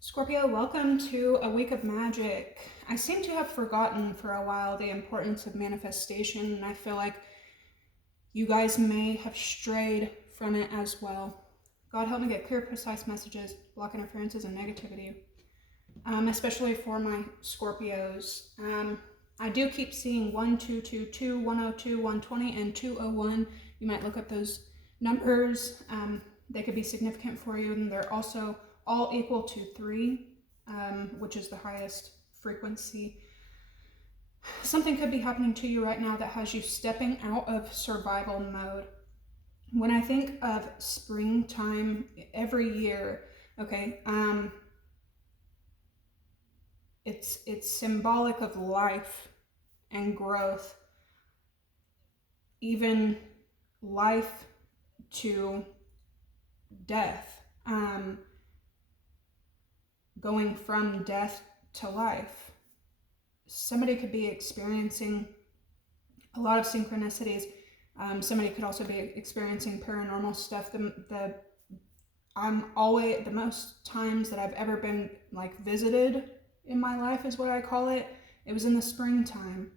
Scorpio, welcome to a week of magic. I seem to have forgotten for a while the importance of manifestation, and I feel like you guys may have strayed from it as well. God help me get clear, precise messages, block interferences and negativity, especially for my Scorpios. I do keep seeing 1222, 102, 120, and 201. You might look up those numbers. They could be significant for you, and they're also all equal to 3, which is the highest frequency. Something could be happening to you right now that has you stepping out of survival mode. When I think of springtime every year, okay, it's symbolic of life and growth, even life to death. Going from death to life. Somebody could be experiencing a lot of synchronicities. Somebody could also be experiencing paranormal stuff. I'm always, the most times that I've ever been like visited in my life is what I call it. It was in the springtime.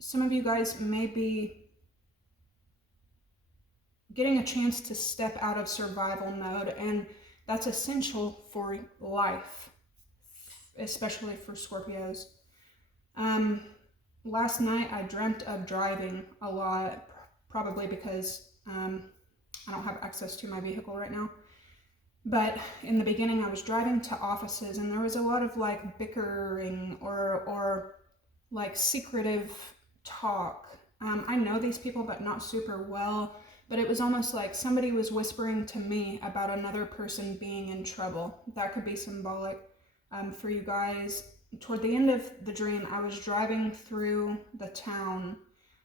Some of you guys may be getting a chance to step out of survival mode, and that's essential for life, especially for Scorpios. Last night I dreamt of driving a lot, probably because I don't have access to my vehicle right now. But in the beginning I was driving to offices, and there was a lot of like bickering or like secretive talk. I know these people, but not super well. But it was almost like somebody was whispering to me about another person being in trouble. That could be symbolic for you guys. Toward the end of the dream, I was driving through the town.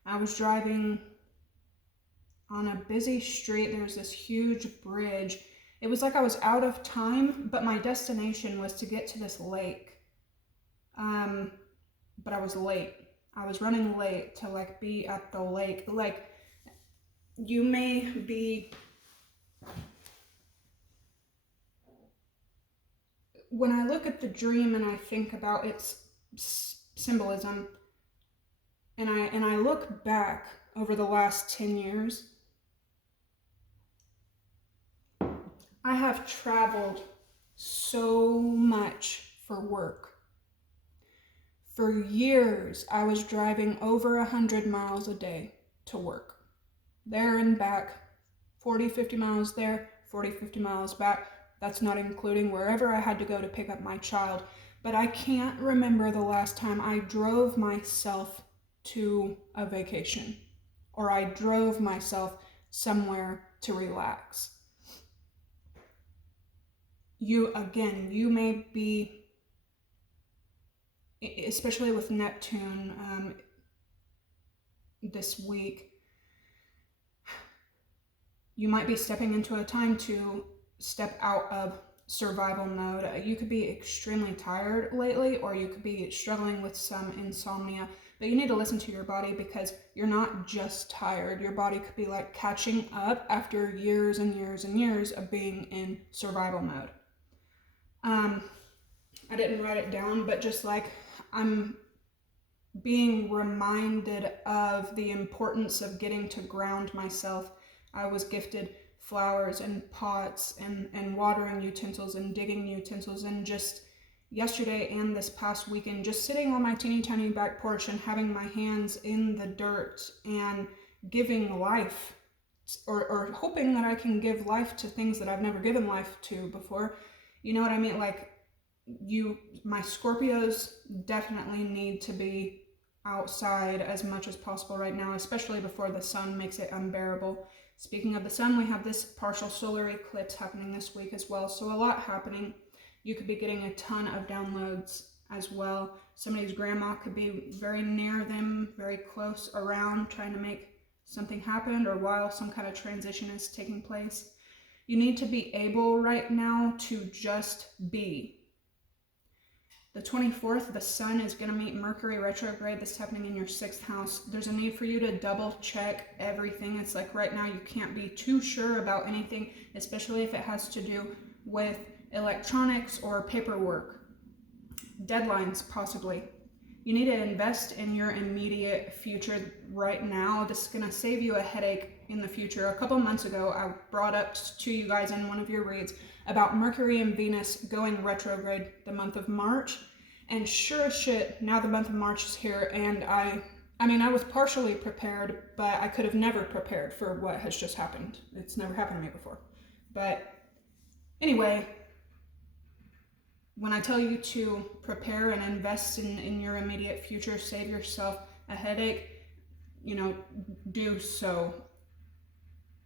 I was driving on a busy street. There was this huge bridge. It was like I was out of time, but my destination was to get to this lake. But I was late. I was running late to like be at the lake. Like, you may be, when I look at the dream and I think about its symbolism, and I look back over the last 10 years, I have traveled so much for work. For years, I was driving over 100 miles a day to work. There and back, 40, 50 miles there, 40, 50 miles back. That's not including wherever I had to go to pick up my child. But I can't remember the last time I drove myself to a vacation, or I drove myself somewhere to relax. You may be, especially with Neptune this week, you might be stepping into a time to step out of survival mode. You could be extremely tired lately, or you could be struggling with some insomnia, but you need to listen to your body, because you're not just tired. Your body could be like catching up after years and years and years of being in survival mode. I didn't write it down, but just like I'm being reminded of the importance of getting to ground myself. I was gifted flowers and pots and watering utensils and digging utensils, and just yesterday and this past weekend, just sitting on my teeny tiny back porch and having my hands in the dirt and giving life, or hoping that I can give life to things that I've never given life to before. You know what I mean? Like, my Scorpios definitely need to be outside as much as possible right now, especially before the sun makes it unbearable. Speaking of the sun, we have this partial solar eclipse happening this week as well, so a lot happening. You could be getting a ton of downloads as well. Somebody's grandma could be very near them, very close around, trying to make something happen, or while some kind of transition is taking place. You need to be able right now to just be. The 24th, the sun is going to meet Mercury retrograde. This is happening in your 6th house. There's a need for you to double check everything. It's like right now you can't be too sure about anything, especially if it has to do with electronics or paperwork, deadlines possibly. You need to invest in your immediate future right now. This is going to save you a headache in the future. A couple months ago, I brought up to you guys in one of your reads about Mercury and Venus going retrograde the month of March. And sure as shit, now the month of March is here, and I was partially prepared, but I could have never prepared for what has just happened. It's never happened to me before. But anyway, when I tell you to prepare and invest in your immediate future, save yourself a headache, do so.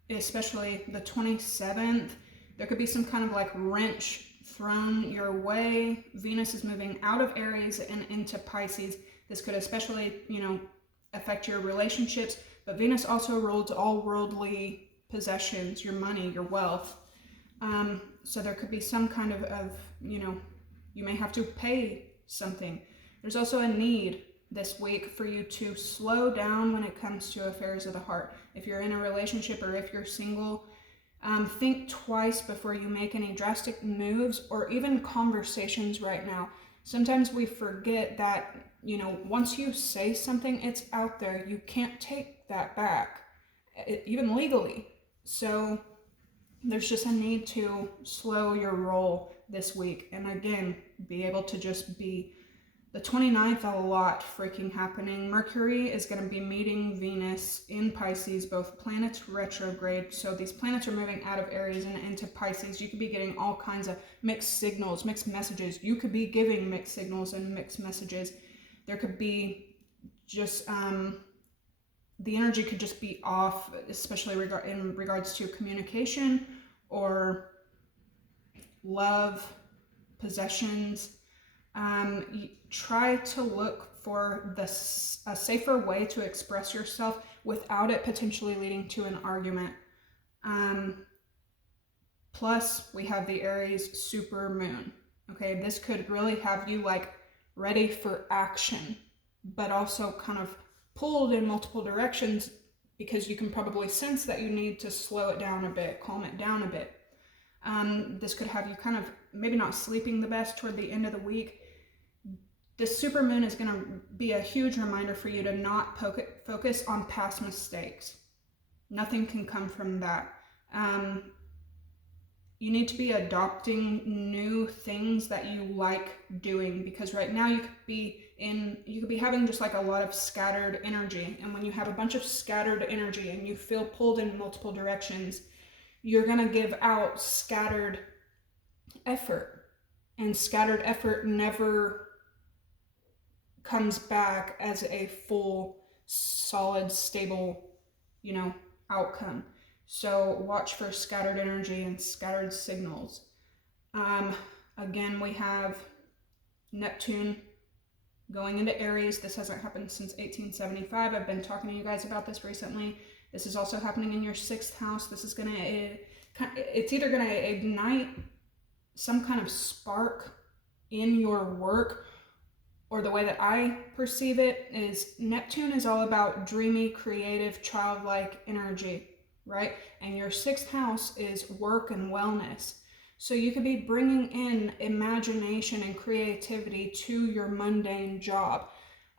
Especially the 27th, there could be some kind of like wrench thrown your way. Venus is moving out of Aries and into Pisces. This could especially, affect your relationships, but Venus also rules all worldly possessions, your money, your wealth. So there could be some kind of you may have to pay something. There's also a need this week for you to slow down when it comes to affairs of the heart. If you're in a relationship or if you're single, think twice before you make any drastic moves or even conversations right now. Sometimes we forget that, once you say something, it's out there. You can't take that back, even legally. So there's just a need to slow your roll this week. And again, be able to just be. The 29th, a lot freaking happening. Mercury is going to be meeting Venus in Pisces, both planets retrograde. So these planets are moving out of Aries and into Pisces. You could be getting all kinds of mixed signals, mixed messages. You could be giving mixed signals and mixed messages. There could be just, the energy could just be off, especially in regards to communication or love, possessions. Try to look for a safer way to express yourself without it potentially leading to an argument. Plus, we have the Aries supermoon. Okay, this could really have you like ready for action, but also kind of pulled in multiple directions because you can probably sense that you need to slow it down a bit, calm it down a bit. This could have you kind of maybe not sleeping the best toward the end of the week. This supermoon is going to be a huge reminder for you to not focus on past mistakes. Nothing can come from that. You need to be adopting new things that you like doing, because right now you could be having just like a lot of scattered energy. And when you have a bunch of scattered energy and you feel pulled in multiple directions, you're going to give out scattered effort. And scattered effort never comes back as a full, solid, stable, outcome. So watch for scattered energy and scattered signals. Again, we have Neptune going into Aries. This hasn't happened since 1875. I've been talking to you guys about this recently. This is also happening in your 6th house. This is it's either going to ignite some kind of spark in your work, or the way that I perceive it is Neptune is all about dreamy, creative, childlike energy, right? And your 6th house is work and wellness. So you could be bringing in imagination and creativity to your mundane job.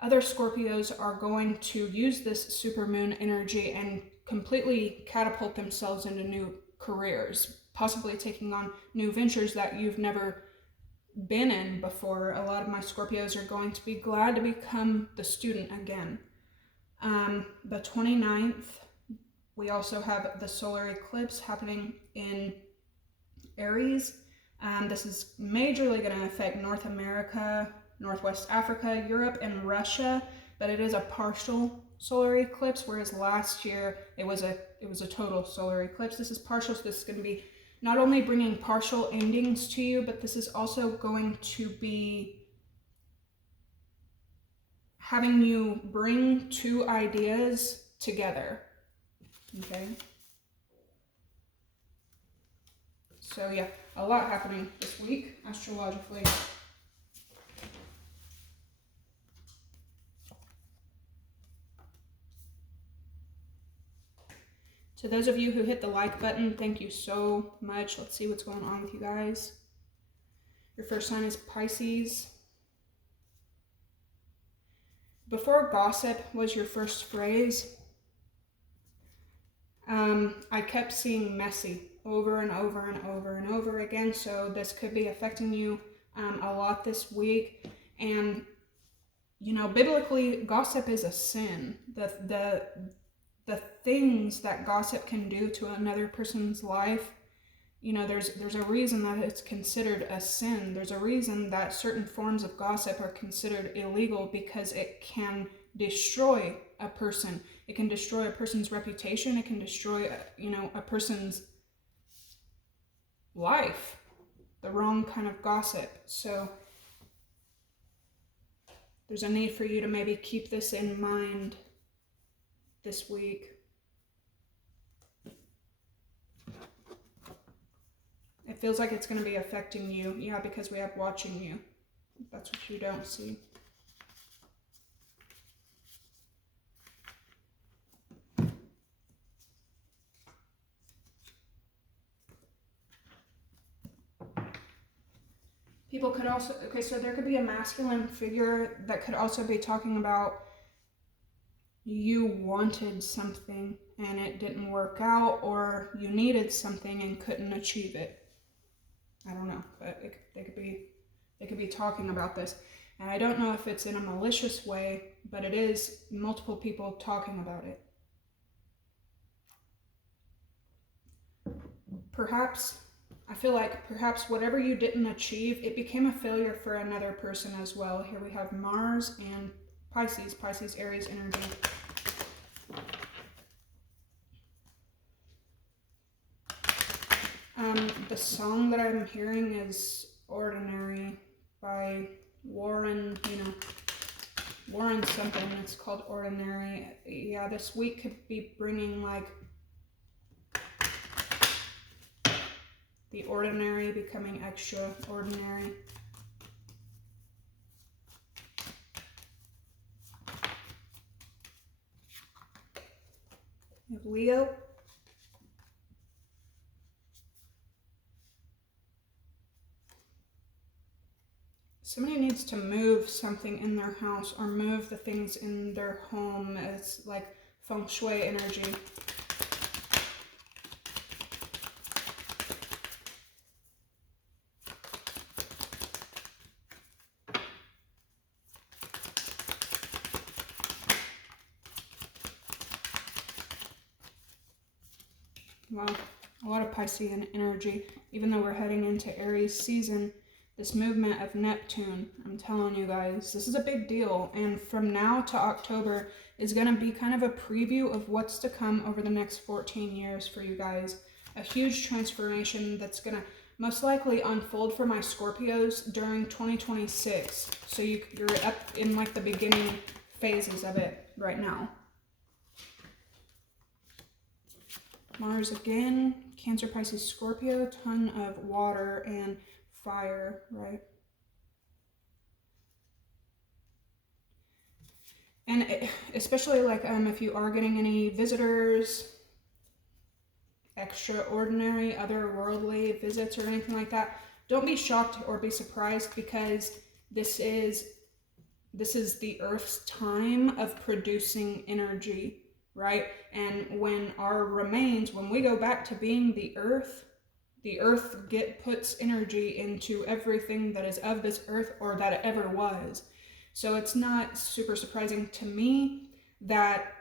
Other Scorpios are going to use this supermoon energy and completely catapult themselves into new careers, possibly taking on new ventures that you've never been in before. A lot of my Scorpios are going to be glad to become the student again. The 29th, we also have the solar eclipse happening in Aries. This is majorly going to affect North America, Northwest Africa, Europe, and Russia, but it is a partial solar eclipse, whereas last year it was a total solar eclipse. This is partial, so this is going to be not only bringing partial endings to you, but this is also going to be having you bring two ideas together, okay? So yeah, a lot happening this week, astrologically. To those of you who hit the like button, thank you so much. Let's see what's going on with you guys. Your first sign is Pisces. Before gossip was your first phrase, I kept seeing messy over and over and over and over again. So this could be affecting you a lot this week. And, you know, biblically, gossip is a sin. The things that gossip can do to another person's life, you know, there's a reason that it's considered a sin. There's a reason that certain forms of gossip are considered illegal, because it can destroy a person. It can destroy a person's reputation. It can destroy, you know, a person's life. The wrong kind of gossip. So there's a need for you to maybe keep this in mind this week. It feels like it's going to be affecting you. Yeah, because we have watching you. That's what you don't see. People could also, okay, so there could be a masculine figure that could also be talking about you wanted something and it didn't work out, or you needed something and couldn't achieve it. I don't know, but they could be talking about this. And I don't know if it's in a malicious way, but it is multiple people talking about it. Perhaps, I feel like perhaps whatever you didn't achieve, it became a failure for another person as well. Here we have Mars and Pisces, Aries energy. The song that I'm hearing is Ordinary by Warren, Warren something. It's called Ordinary. Yeah, this week could be bringing like the ordinary becoming extraordinary. We have Leo. Somebody needs to move something in their house or move the things in their home. It's like feng shui energy. Wow, a lot of Piscean energy. Even though we're heading into Aries season, this movement of Neptune, I'm telling you guys, this is a big deal. And from now to October is going to be kind of a preview of what's to come over the next 14 years for you guys. A huge transformation that's going to most likely unfold for my Scorpios during 2026. So you're up in like the beginning phases of it right now. Mars again, Cancer, Pisces, Scorpio, ton of water and fire, right? And especially like if you are getting any visitors, extraordinary, otherworldly visits or anything like that, don't be shocked or be surprised, because this is the Earth's time of producing energy. Right? And when we go back to being the Earth puts energy into everything that is of this Earth or that it ever was. So it's not super surprising to me that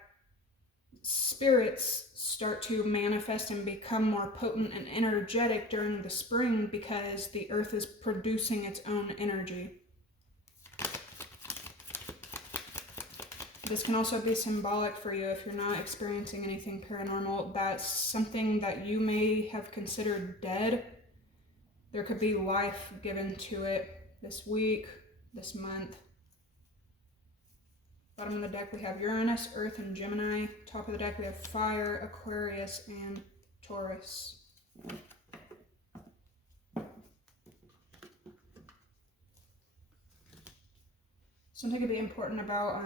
spirits start to manifest and become more potent and energetic during the spring, because the Earth is producing its own energy. This can also be symbolic for you if you're not experiencing anything paranormal. That's something that you may have considered dead. There could be life given to it this week, this month. Bottom of the deck we have Uranus, Earth, and Gemini. Top of the deck we have Fire, Aquarius, and Taurus. Something could be important about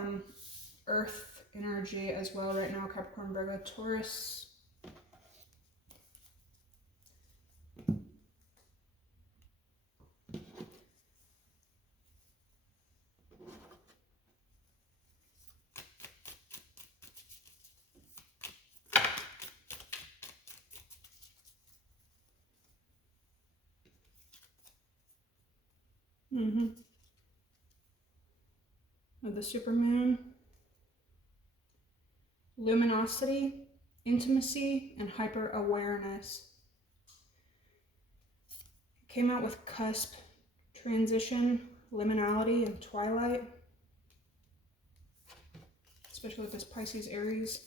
Earth energy as well right now, Capricorn, Virgo, Taurus. Of the supermoon. Luminosity, intimacy, and hyper-awareness. It came out with cusp, transition, liminality, and twilight. Especially with this Pisces Aries.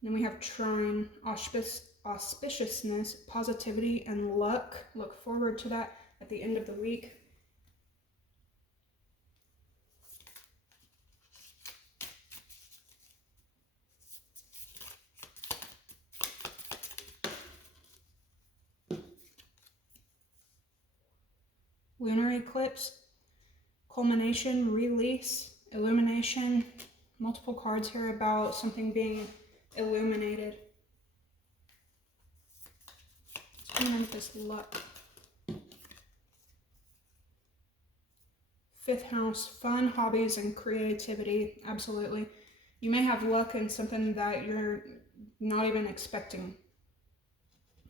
And then we have trine, auspiciousness, positivity, and luck. Look forward to that at the end of the week. Lunar eclipse, culmination, release, illumination. Multiple cards here about something being illuminated. What's going on with this luck? Fifth house, fun, hobbies, and creativity. Absolutely. You may have luck in something that you're not even expecting.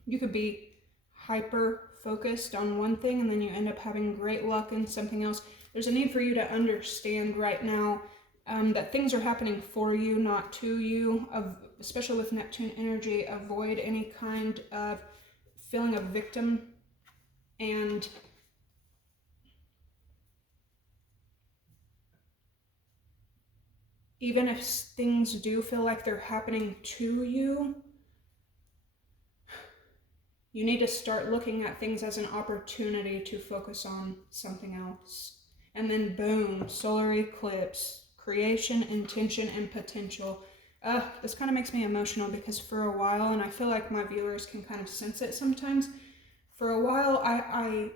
You could be hyper focused on one thing and then you end up having great luck in something else. There's a need for you to understand right now that things are happening for you, not to you, especially with Neptune energy. Avoid any kind of feeling of victim, and even if things do feel like they're happening to you, you need to start looking at things as an opportunity to focus on something else. And then boom, solar eclipse, creation, intention, and potential. This kind of makes me emotional because for a while, and I feel like my viewers can kind of sense it sometimes, for a while I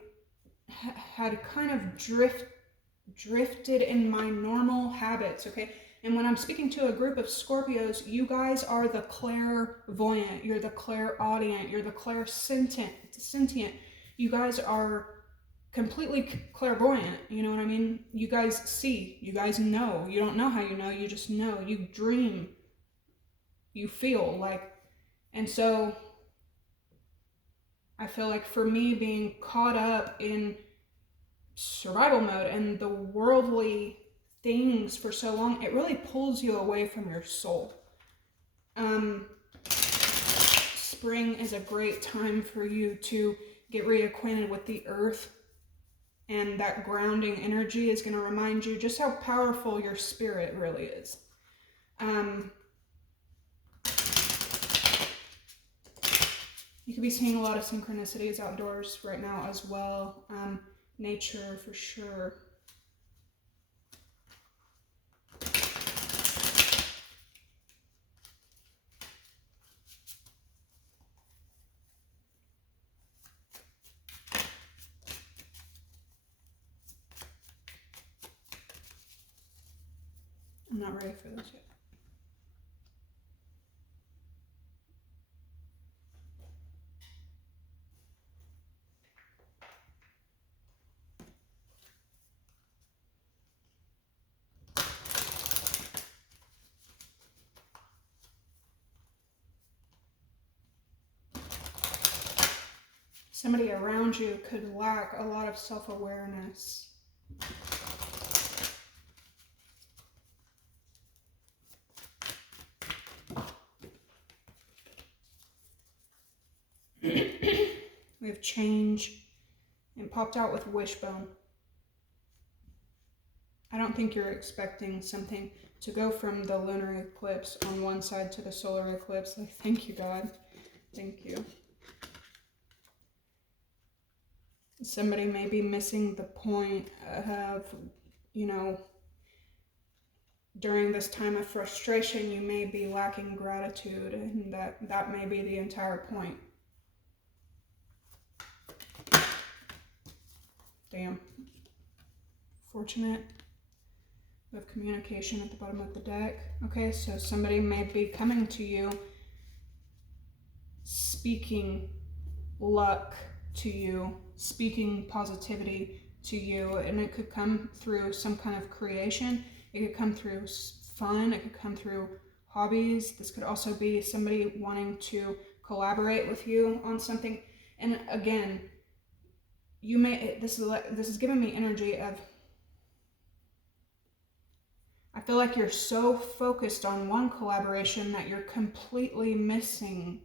had kind of drifted in my normal habits, okay? And when I'm speaking to a group of Scorpios, you guys are the clairvoyant, you're the clairaudient, you're the clairsentient. You guys are completely clairvoyant, you know what I mean? You guys see, you guys know. You don't know how you know, you just know. You dream, you feel like. And so I feel like for me, being caught up in survival mode and the worldly things for so long, it really pulls you away from your soul. Spring is a great time for you to get reacquainted with the earth, and that grounding energy is going to remind you just how powerful your spirit really is. You could be seeing a lot of synchronicities outdoors right now as well. Nature for sure. I'm not ready for this yet. Somebody around you could lack a lot of self-awareness. We have change and popped out with wishbone. I don't think you're expecting something to go from the lunar eclipse on one side to the solar eclipse. Like, thank you, God. Thank you. Somebody may be missing the point of, you know, during this time of frustration, you may be lacking gratitude, and that may be the entire point. Damn. Fortunate. We have communication at the bottom of the deck. Okay, so somebody may be coming to you, speaking luck to you, speaking positivity to you, and it could come through some kind of creation. It could come through fun. It could come through hobbies. This could also be somebody wanting to collaborate with you on something. And again, you may, this is giving me energy of, I feel like you're so focused on one collaboration that you're completely missing.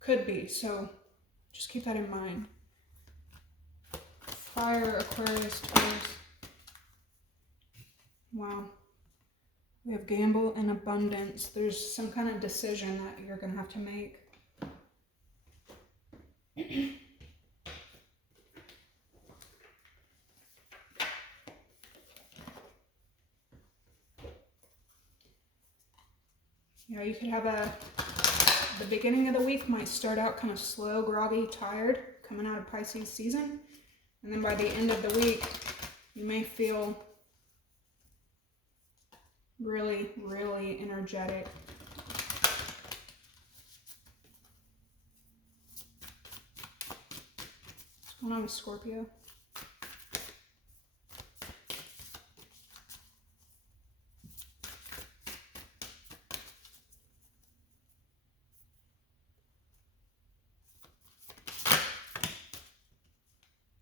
Could be, so just keep that in mind. Fire, Aquarius, Taurus. Wow. We have gamble and abundance. There's some kind of decision that you're going to have to make. Yeah, you could have the beginning of the week might start out kind of slow, groggy, tired, coming out of Pisces season. And then by the end of the week, you may feel really, really energetic. What's going on with Scorpio?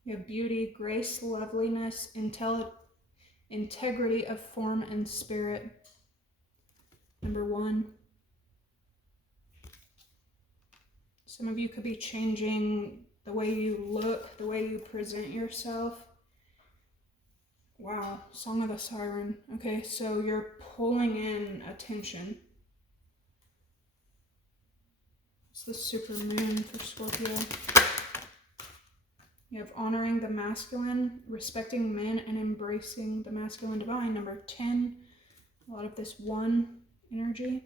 You have beauty, grace, loveliness, integrity of form and spirit. Number 1. Some of you could be changing the way you look, the way you present yourself. Wow, Song of the Siren. Okay, so you're pulling in attention. It's the Supermoon for Scorpio. You have honoring the masculine, respecting men, and embracing the masculine divine. Number 10, a lot of this 1 energy.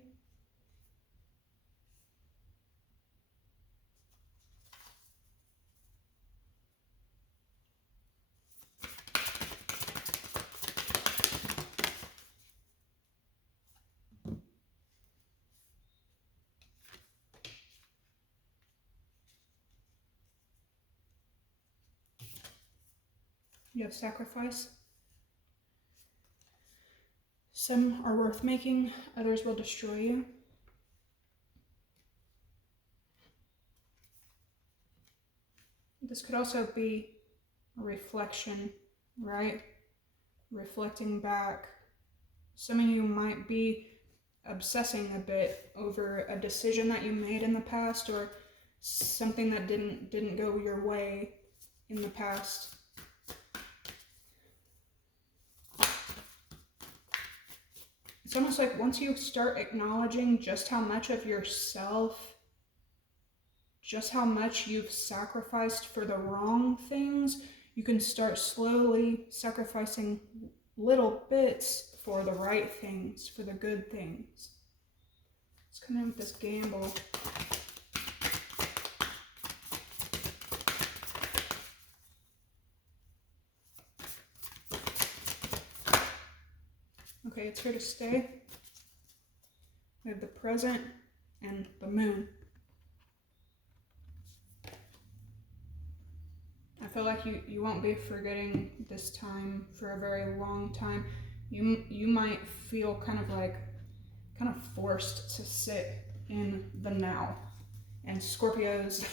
You have sacrifice. Some are worth making, others will destroy you. This could also be a reflection, right? Reflecting back. Some of you might be obsessing a bit over a decision that you made in the past, or something that didn't go your way in the past. It's almost like once you start acknowledging just how much of yourself, just how much you've sacrificed for the wrong things, you can start slowly sacrificing little bits for the right things, for the good things. Let's come in with this gamble. Okay, it's here to stay. We have the present and the moon. I feel like you won't be forgetting this time for a very long time. You might feel kind of forced to sit in the now. And Scorpios,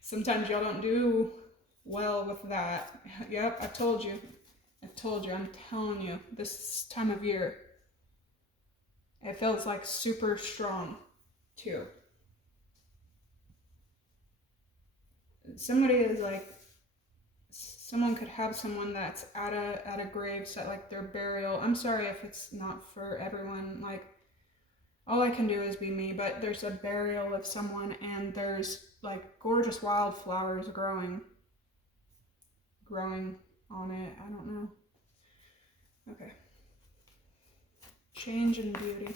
sometimes y'all don't do well with that. Yep, I told you, I'm telling you, this time of year, it feels like super strong too. Somebody is like, someone could have someone that's at a grave set, like their burial. I'm sorry if it's not for everyone, like all I can do is be me, but there's a burial of someone and there's like gorgeous wildflowers growing on it. I don't know. Okay. Change and beauty.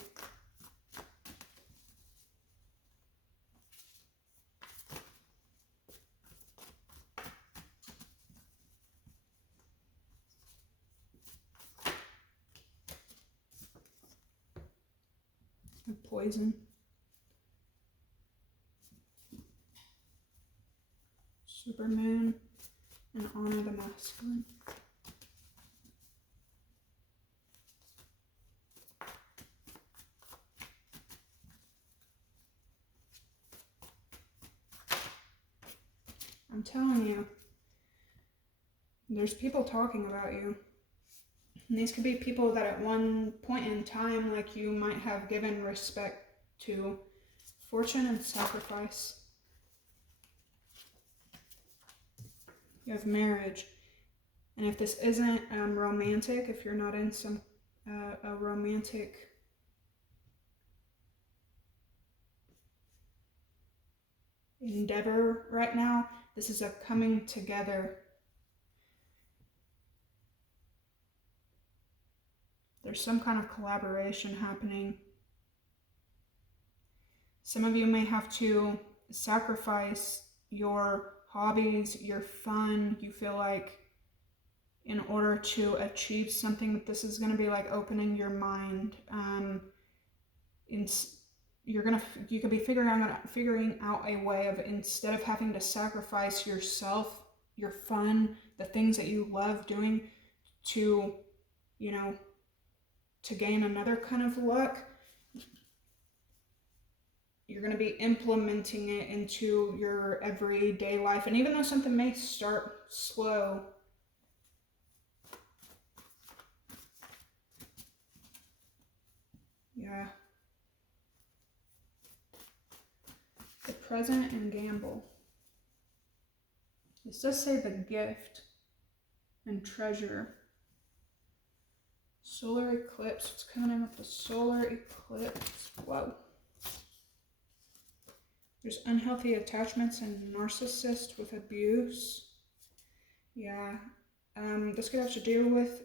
And poison. Supermoon and honor the masculine. I'm telling you, there's people talking about you. And these could be people that at one point in time, like, you might have given respect to. Fortune and sacrifice. You have marriage. And if this isn't romantic, if you're not in some a romantic endeavor right now, this is a coming together. There's some kind of collaboration happening. Some of you may have to sacrifice your hobbies, your fun. You feel like in order to achieve something, that this is going to be like opening your mind. You could be figuring out a way of, instead of having to sacrifice yourself, your fun, the things that you love doing to, you know, to gain another kind of luck, you're going to be implementing it into your everyday life. And even though something may start slow, yeah. The present and gamble. This does say the gift and treasure. Solar eclipse. What's coming in with the solar eclipse? Whoa. There's unhealthy attachments and narcissist with abuse. Yeah. This could have to do with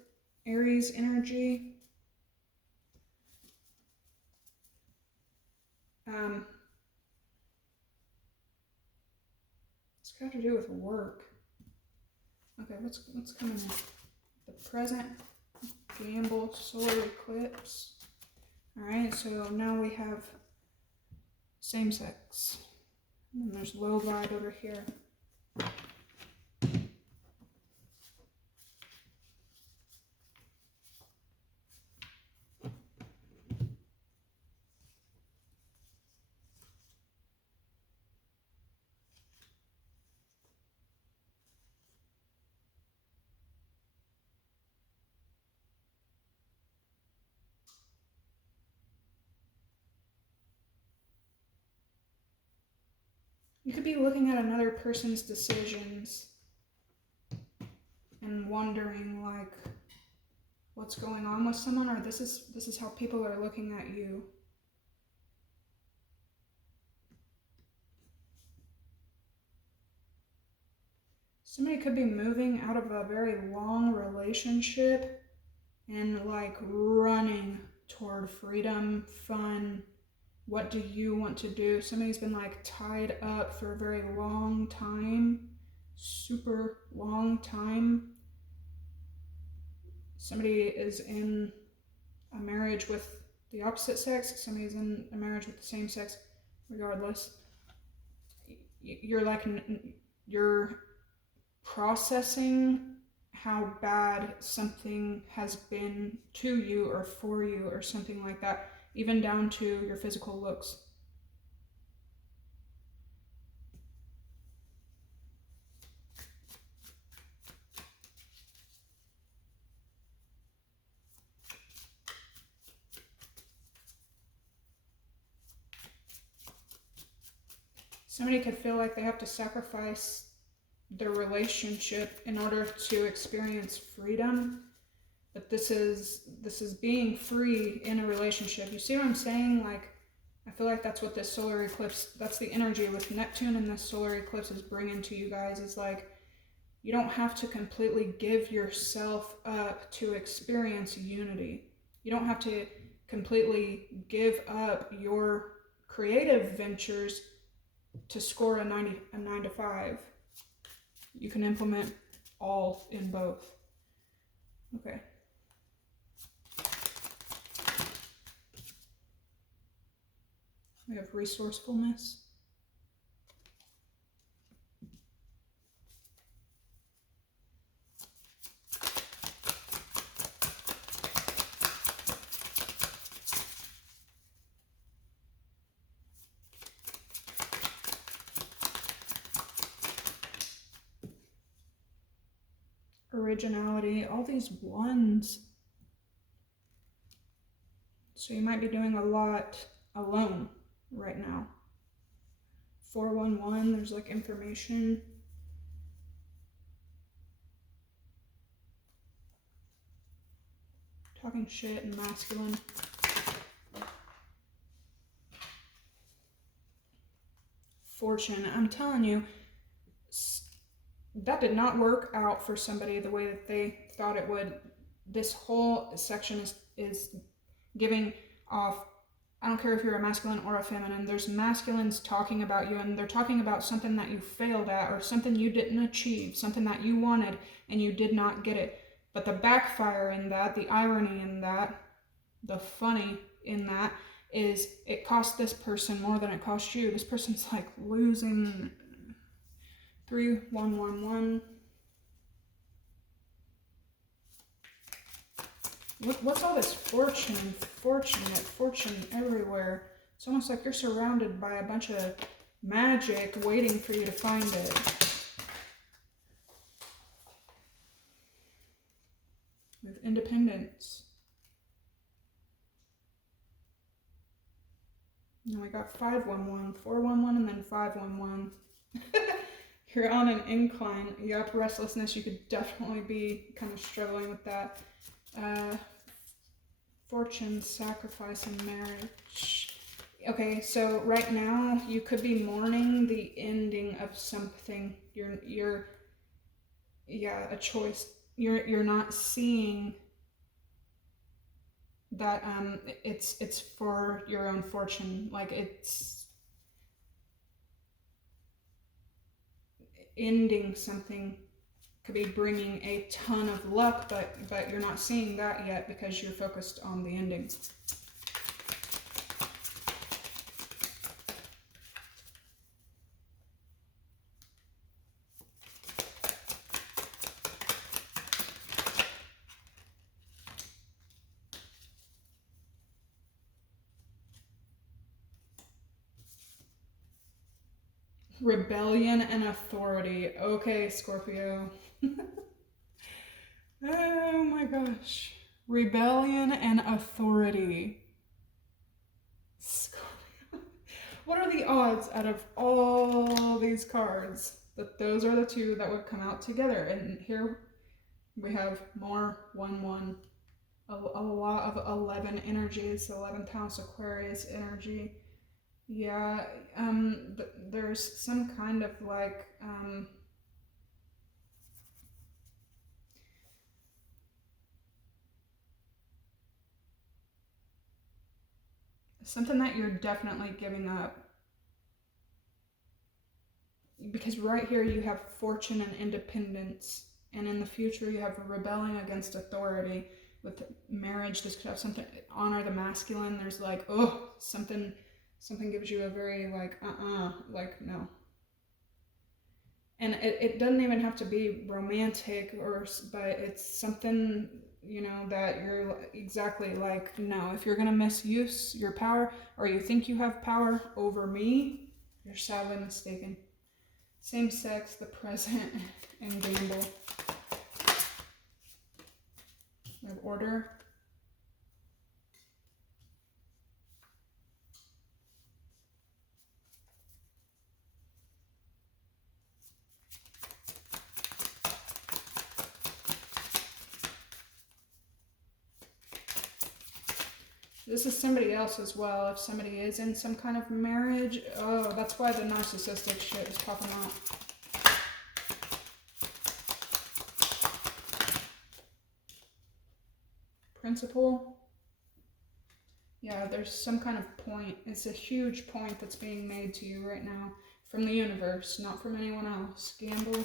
Aries energy. This could have to do with work. Okay, what's coming in? The present, gamble, solar eclipse. Alright, so now we have same sex. And there's low vibe over here. You could be looking at another person's decisions and wondering, like, what's going on with someone, or this is how people are looking at you. Somebody could be moving out of a very long relationship and like running toward freedom, fun. What do you want to do? Somebody's been like tied up for a very long time, super long time. Somebody is in a marriage with the opposite sex. Somebody's in a marriage with the same sex. Regardless, you're processing how bad something has been to you or for you or something like that, even down to your physical looks. Somebody could feel like they have to sacrifice their relationship in order to experience freedom. But this is being free in a relationship. You see what I'm saying? Like, I feel like that's what this solar eclipse, that's the energy with Neptune and this solar eclipse is bringing to you guys. Is like, you don't have to completely give yourself up to experience unity. You don't have to completely give up your creative ventures to score a 9 to 5. You can implement all in both. Okay. We have resourcefulness. originality, all these ones. So you might be doing a lot alone right now. 411, there's like information. Talking shit and masculine. Fortune, I'm telling you, that did not work out for somebody the way that they thought it would. This whole section is giving off, I don't care if you're a masculine or a feminine, there's masculines talking about you, and they're talking about something that you failed at or something you didn't achieve, something that you wanted and you did not get it. But the backfire in that, the irony in that, the funny in that is it cost this person more than it cost you. This person's like losing. 3111. What's all this fortune everywhere? It's almost like you're surrounded by a bunch of magic waiting for you to find it. With independence. And we got 511, 411, and then 511. You're on an incline. Yep, restlessness. You could definitely be kind of struggling with that. Fortune, sacrifice, and marriage. Okay, so right now you could be mourning the ending of something. You're a choice. You're not seeing that it's for your own fortune. Like it's ending something. Could be bringing a ton of luck, but you're not seeing that yet because you're focused on the ending. Rebellion and authority. Okay, Scorpio. Oh my gosh. Rebellion and authority. Scorpio. What are the odds out of all these cards that those are the two that would come out together? And here we have more 1-1. A lot of 11 energies, 11th house Aquarius energy. Yeah, there's some kind of like, something that you're definitely giving up. Because right here you have fortune and independence, and in the future you have rebelling against authority. With marriage, this could have something, honor the masculine. There's like, oh, something gives you a very like, like no. And it doesn't even have to be romantic, but it's something, you know, that you're exactly like, no, if you're going to misuse your power, or you think you have power over me, you're sadly mistaken. Same sex, the present, and gamble. We have order. This is somebody else as well. If somebody is in some kind of marriage, oh, that's why the narcissistic shit is popping out. Principle. Yeah, there's some kind of point. It's a huge point that's being made to you right now from the universe, not from anyone else. Gamble.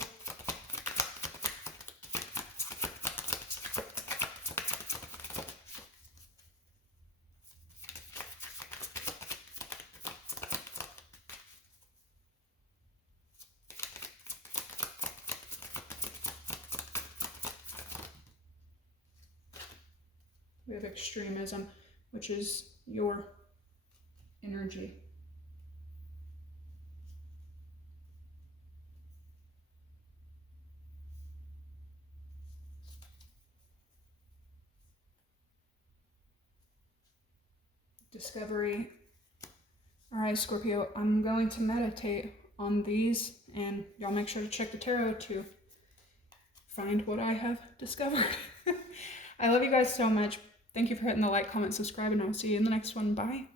We have extremism, which is your energy. discovery. All right, Scorpio, I'm going to meditate on these, and y'all make sure to check the tarot to find what I have discovered. I love you guys so much. Thank you for hitting the like, comment, subscribe, and I'll see you in the next one. Bye.